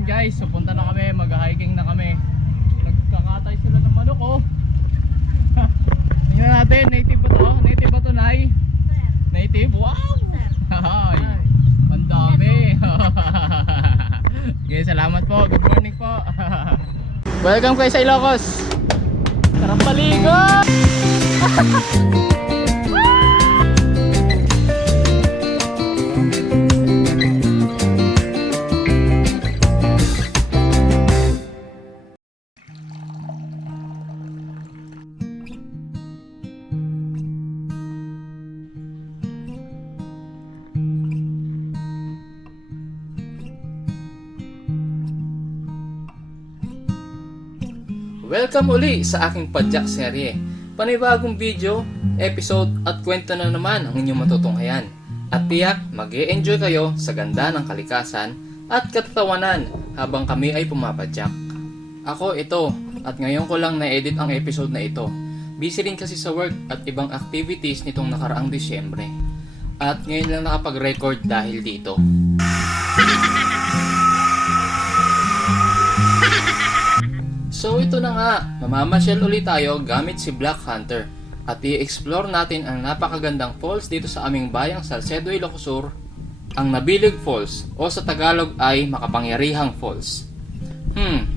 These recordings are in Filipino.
Ayun guys, so punta na kami, mag-hiking na kami. Nagkakatay sila ng manok oh. Tingnan natin, native ba to? Native ba to, Nay? Native? Wow! Hi! Ang dami! okay, salamat po. Good morning po. Welcome kayo sa Ilocos. Sarap paligo! Welcome uli sa aking Padyak serye. Panibagong video, episode at kwento na naman ang inyong matutunghayan. At tiyak, mag enjoy kayo sa ganda ng kalikasan at katatawanan habang kami ay pumapadyak. Ako ito, at ngayon ko lang na-edit ang episode na ito. Busy rin kasi sa work at ibang activities nitong nakaraang Disyembre. At ngayon lang nakapag-record dahil dito. So ito na nga, mamamasyal ulit tayo gamit si Black Hunter at i-explore natin ang napakagandang falls dito sa aming bayang Salcedo, Ilocos Sur, ang Nabilig Falls o sa Tagalog ay Makapangyarihang Falls. Hmm,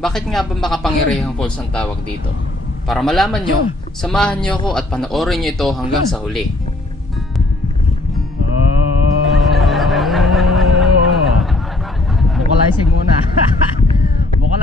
bakit nga ba Makapangyarihang Falls ang tawag dito? Para malaman nyo, samahan nyo ako at panoorin nyo ito hanggang sa huli. Vocalizing muna.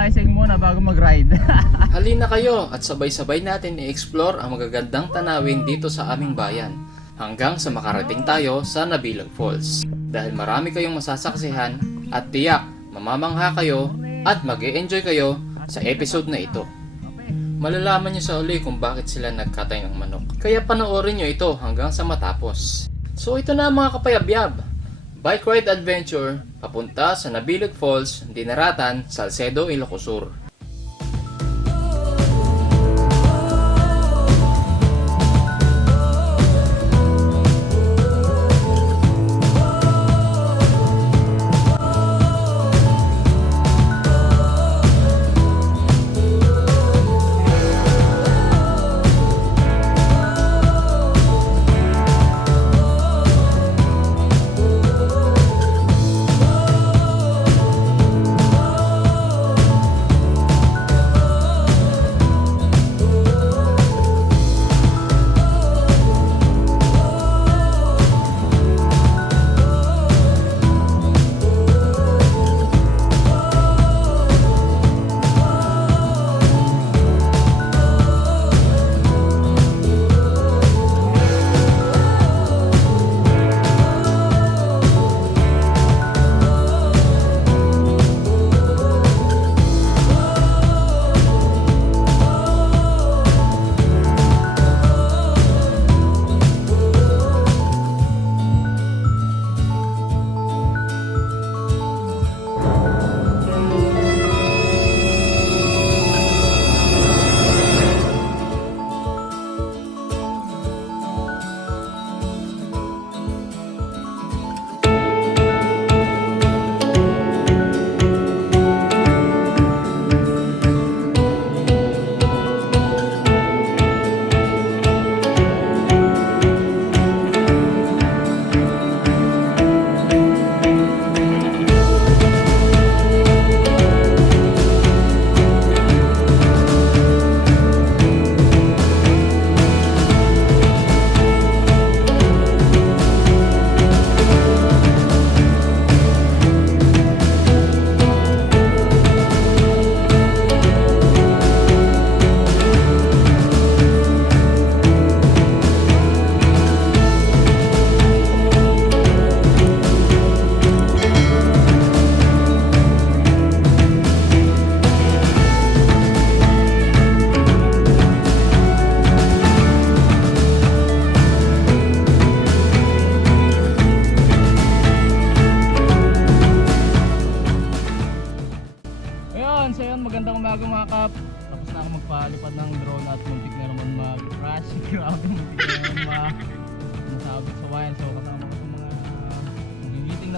Vocalizing muna bago mag-ride. Halina kayo at sabay-sabay natin i-explore ang magagandang tanawin dito sa aming bayan hanggang sa makarating tayo sa Nabilag Falls. Dahil marami kayong masasaksihan at tiyak mamamangha kayo at mag enjoy kayo sa episode na ito. Malalaman nyo sa uli kung bakit sila nagkatay ng manok. Kaya panoorin nyo ito hanggang sa matapos. So ito na mga kapayabyab. Bike ride adventure papunta sa Nabilag Falls, Dinaratan, Salcedo, Ilocos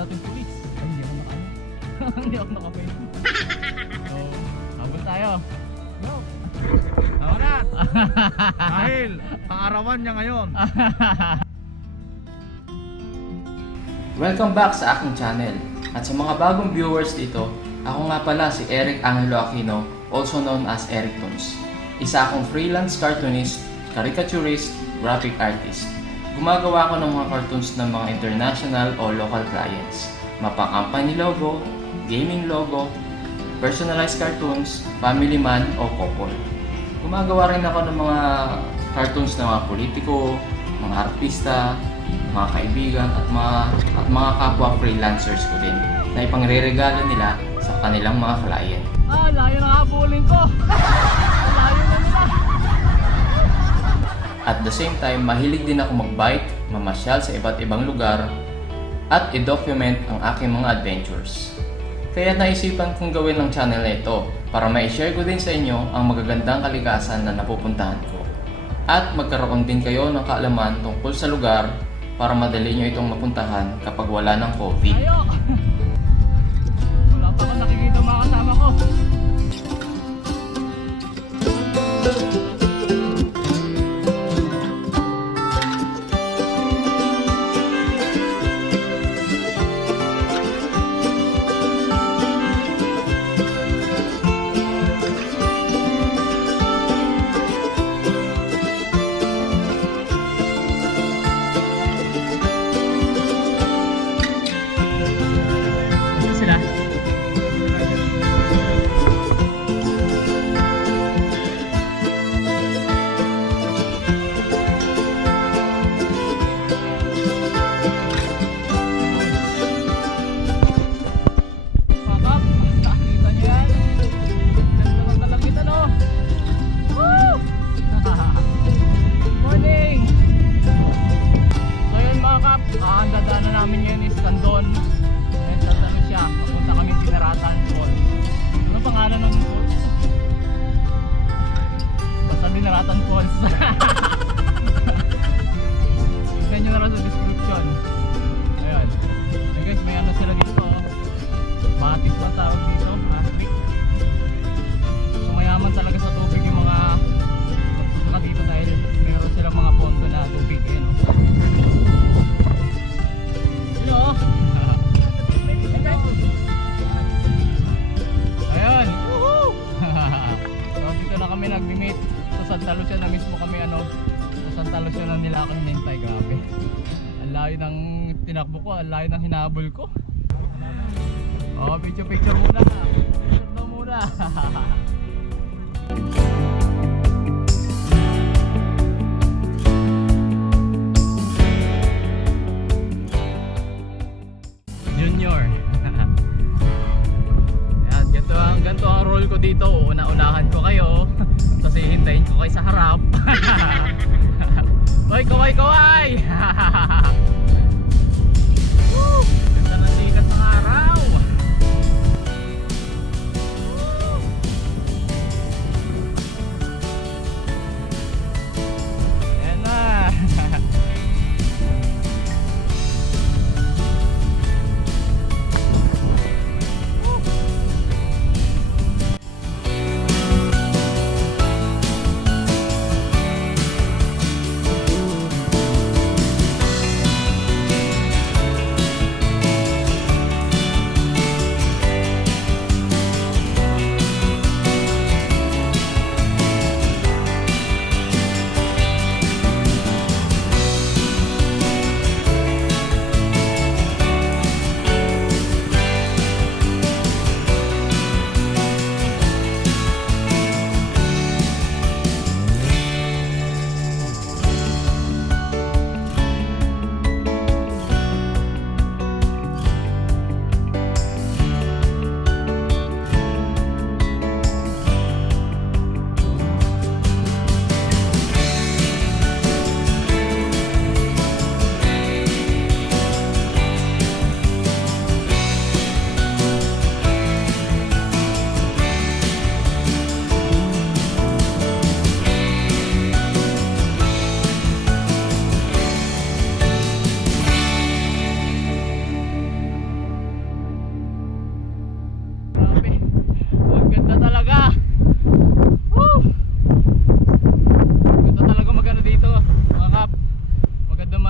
natin police. Ay, hindi ako naka hindi ako naka tayo. Tama na! Dahil ang arawan niya ngayon. Welcome back sa aking channel. At sa mga bagong viewers dito, ako nga pala si Eric Angelo Aquino, also known as Eric Toons. Isa akong freelance cartoonist, caricaturist, graphic artist. Gumagawa ko ng mga cartoons ng mga international o local clients. Mapang company logo, gaming logo, personalized cartoons, family man o couple. Gumagawa rin ako ng mga cartoons ng mga politiko, mga artista, mga kaibigan at mga at mga kapwa freelancers ko din na ipangreregalo nila sa kanilang mga client. Ah, layo na habulin ko. At the same time, mahilig din ako magbike, mamasyal sa iba't ibang lugar, at i-document ang aking mga adventures. Kaya naisipan kong gawin ng channel na ito para ma-share ko din sa inyo ang magagandang kalikasan na napupuntahan ko. At magkaroon din kayo ng kaalaman tungkol sa lugar para madali nyo itong mapuntahan kapag wala ng COVID. Ayo! Kami nag-meet sa Santa Lucia na mismo kami ano sa Santa Lucia na nila kami nintay grabe. Ang layo ng tinakbo ko, ang layo ng hinabol ko. Oh, picture picture muna. Picture daw muna. Junior. Yan, ganito ang ganito ang role ko dito. Una-unahan ko kayo. Tapos hihintayin ko kayo sa harap. Hoy, kaway kaway! Woo! Ganda ng sikat ng araw.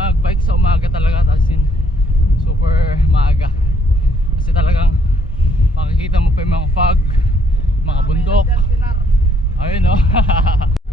Mag-bike sa umaga talaga as in super maaga. Kasi talagang makikita mo pa yung mga fog, mga bundok. Ayun oh. Habol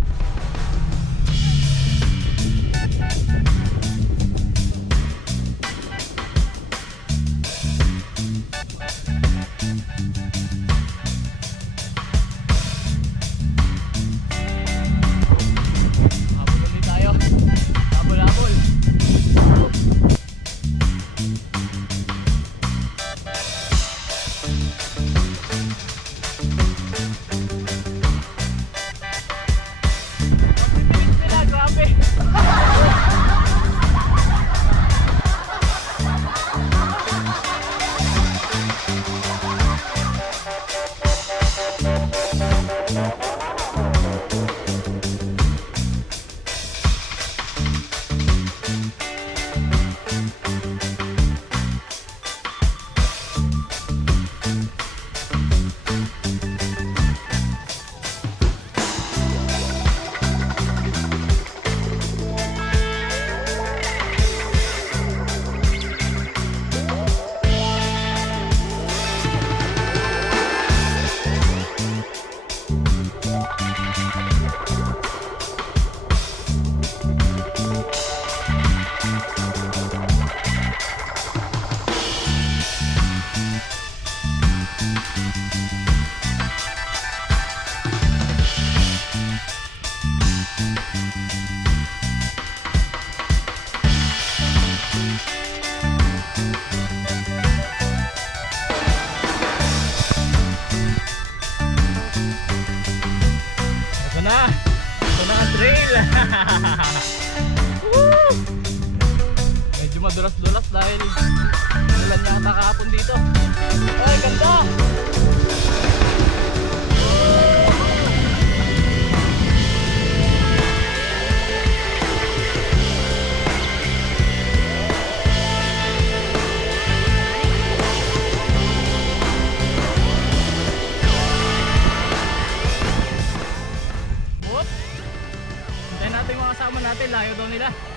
kasama natin, layo daw nila.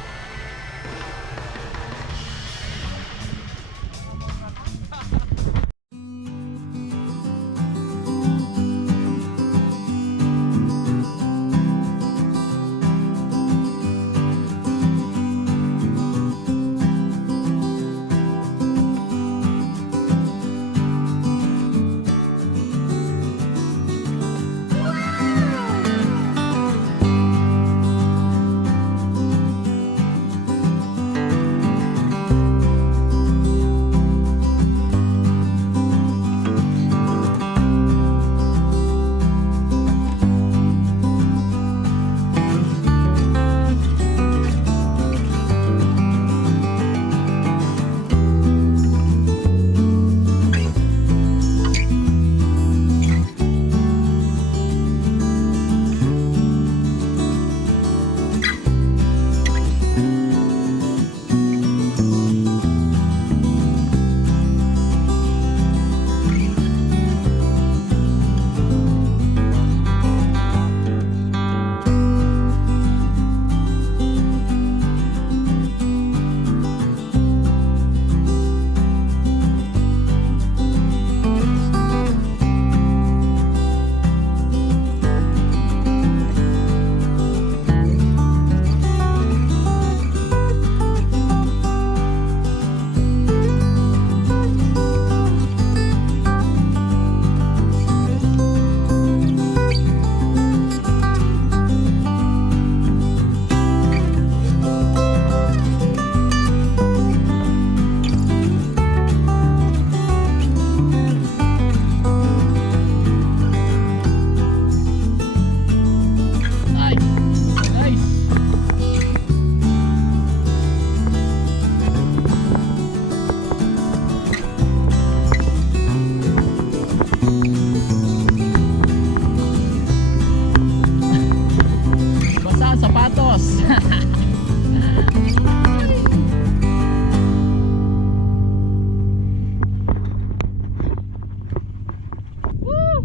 Diyos. Woo!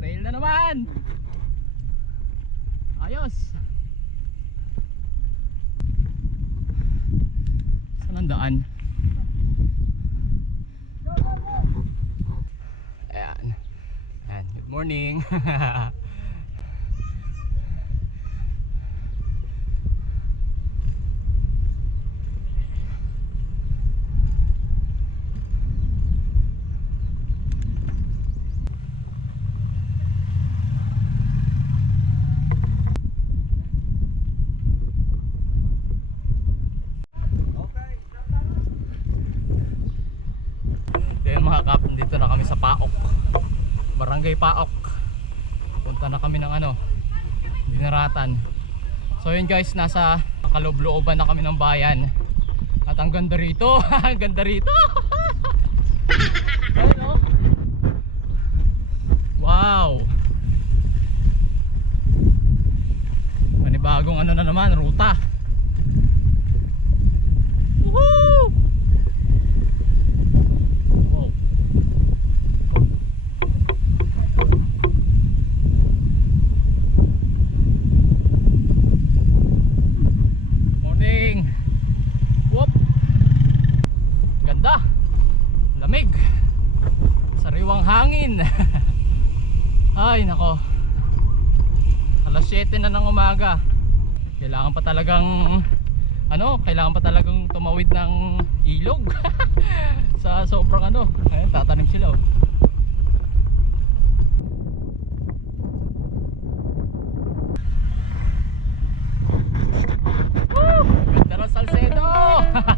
Trail na naman. Ayos. Saan ang daan? Ayan. Ayan. Good morning. sa Paok. Barangay Paok. Punta na kami ng ano, Dinaratan. So yun guys, nasa kaloob-looban na kami ng bayan. At ang ganda rito, ang ganda rito. Ayun, oh. Wow. Panibagong ano na naman, ruta. Woohoo! Wow. Morning. Whoop. Ganda. Lamig. Sariwang hangin. Ay, nako. Alas 7 na ng umaga. Kailangan pa talagang ano, kailangan pa talagang tumawid ng ilog. Sa sobrang ano, ayun, tatanim sila oh. Woo! Ganda ng Salcedo!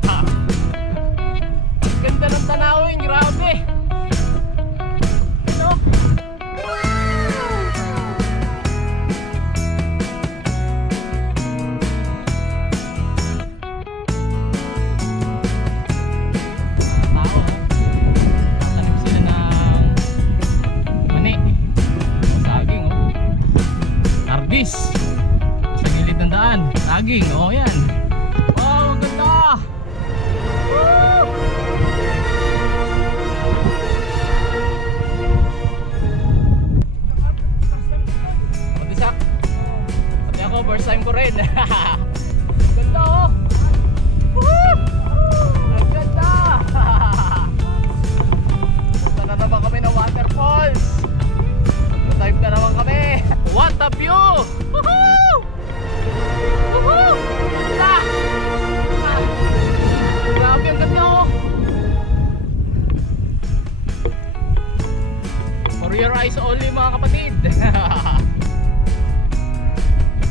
For your eyes only mga kapatid.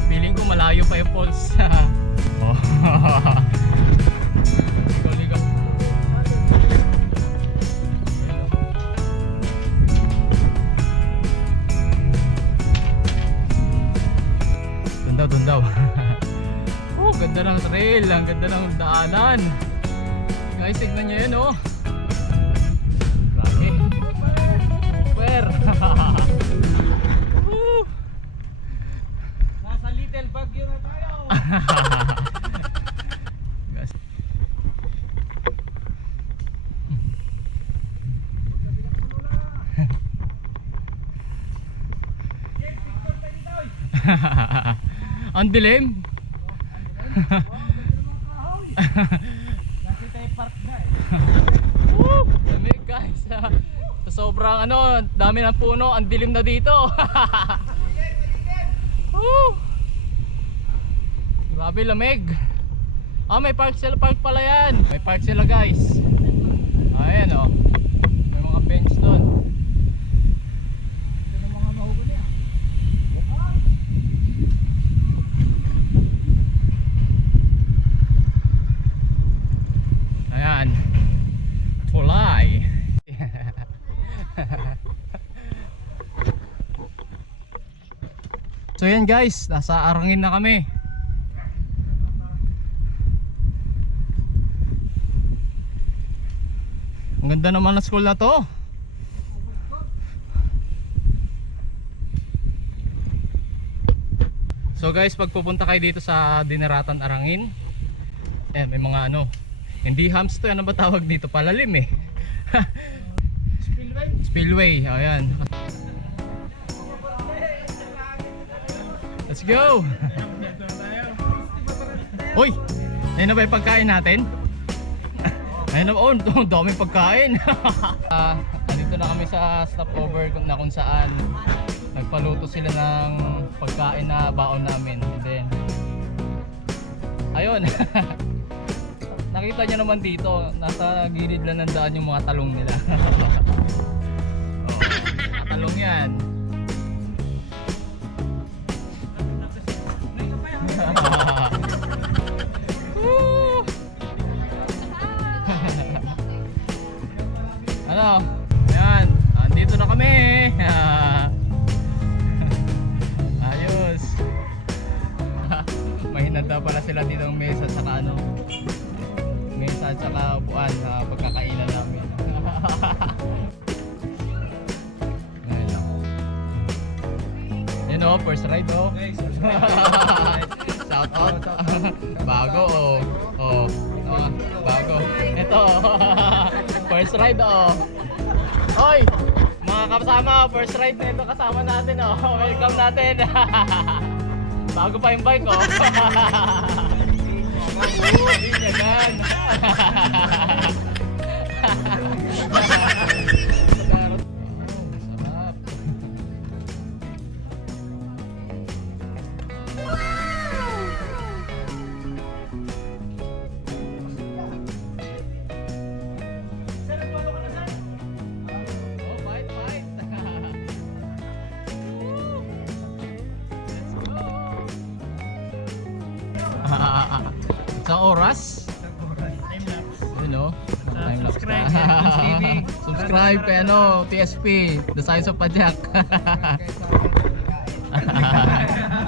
Feeling ko malayo pa yung falls. oh. Doon daw. oh, ganda ng trail. Ang ganda ng daanan. Guys, tignan nyo yun, oh. Ang dilim. Nasa tayo park na eh. Woo! Guys. Sa sobrang ano, dami ng puno, ang dilim na dito. Woo! Grabe lamig. Ah, may park sila, park pala yan. May park sila guys. Ayan oh. May mga bench doon. Ito na mga mahugol niya. Ayan. Tulay. So yan guys, nasa Arangin na kami. Ang ganda naman ng school na to. So guys, pag pupunta kayo dito sa Dinaratan Arangin, eh may mga ano, hindi hams to, ano ba tawag dito? Palalim eh. Spillway. Spillway, ayan. Go! Uy! Ayun na ba yung pagkain natin? Ayun na, oh, ang daming pagkain. Ah, Nandito na kami sa stopover na kung saan nagpaluto sila ng pagkain na baon namin. And then, ayun. Nakita nyo naman dito, nasa gilid lang ng daan yung mga talong nila. oh, talong yan. ano? Yan, andito na kami. Ayos. May hinanda pala sila dito ng mesa at saka ano. Mesa at saka upuan sa pagkakainan namin. Yan o, first ride o. Shout out. Bago o. Oh. Oh, bago. Ito. first ride o. Hoy! Mga kasama, first ride na ito kasama natin oh. Welcome natin. Bago pa yung bike oh. Hindi niya Isang oras? Time lapse subscribe TV. subscribe kay ano, TSP, The Size of Padyak.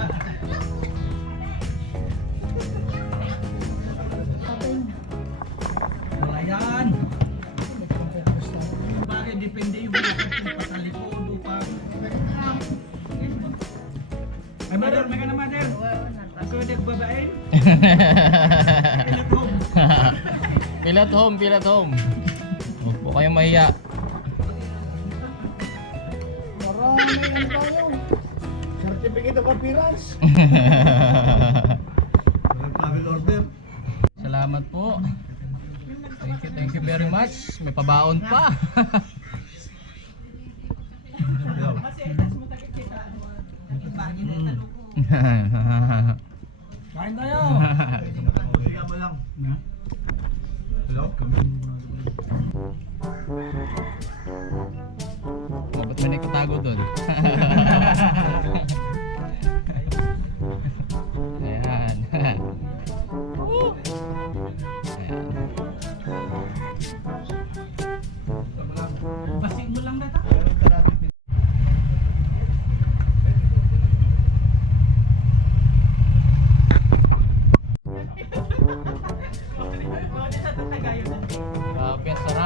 Pilat home, pilat home. Huwag po kayong mahiya. Marami lang tayo. Certificate of appearance. Travel order. Salamat po. Thank you, thank you very much. May pabaon pa. Kain tayo. Mo lang. Hello? Ba't may nagtatago doon?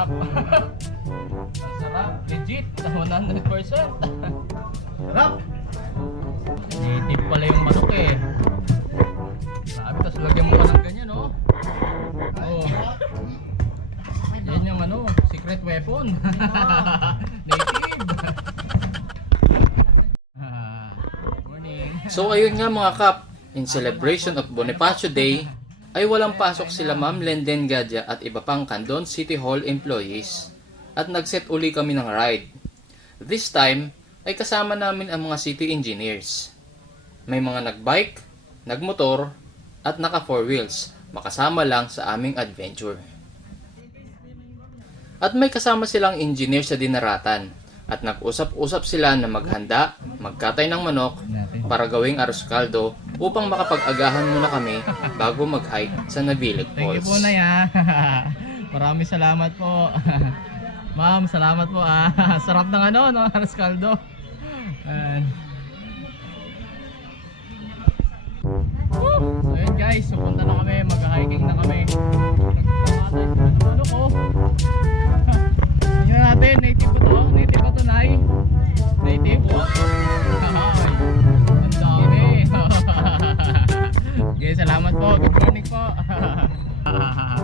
sarap. ang sarap. Legit. 100%. Sarap. Native pala yung manok eh. Grabe, tapos lagyan mo pa ng ganyan, oh. Oh. Yan yung ano, secret weapon. Native. So ayun nga mga kap, in celebration of Bonifacio Day, ay walang pasok sila Ma'am Lenden Gadya at iba pang Candon City Hall employees. At nagset uli kami ng ride. This time, ay kasama namin ang mga city engineers. May mga nagbike, nagmotor, at naka four wheels, makasama lang sa aming adventure. At may kasama silang engineer sa dinaratan, at nag-usap-usap sila na maghanda, magkatay ng manok, para gawing arroz caldo upang makapag-agahan muna kami bago mag-hike sa Nabilig Thank you Falls. po na ya. Maraming salamat po. Ma'am, salamat po ah. Sarap ng ano, no? Kaldo. Ayan. Woo! So yun guys, pupunta na kami, mag-hiking na kami. Nagpamatay ko ng ano ko. Tingnan natin, native ba to? Native doon ay native oh. Ang dami. okay, salamat po. Good morning po.